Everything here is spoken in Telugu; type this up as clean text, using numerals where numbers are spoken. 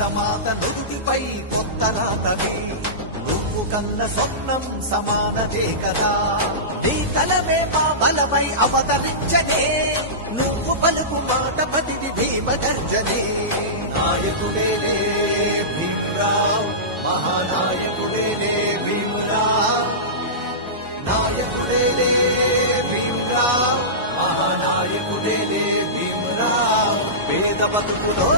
భారతమాత నుదుటిపై కొత్త రాతవి నువ్వు కన్న స్వప్నం సమానదే కదా నీ కలమే మా బలమై అవతరించనే నువ్వు పలుకు మాట పతిని భీమగర్జనే నాయకుడేలే భీమరావ్ మహానాయకుడేలే భీమరావ్ నాయకుడేలే భీమరావ్ మహానాయకుడేలే భీమరావ్ పేద బతుకులో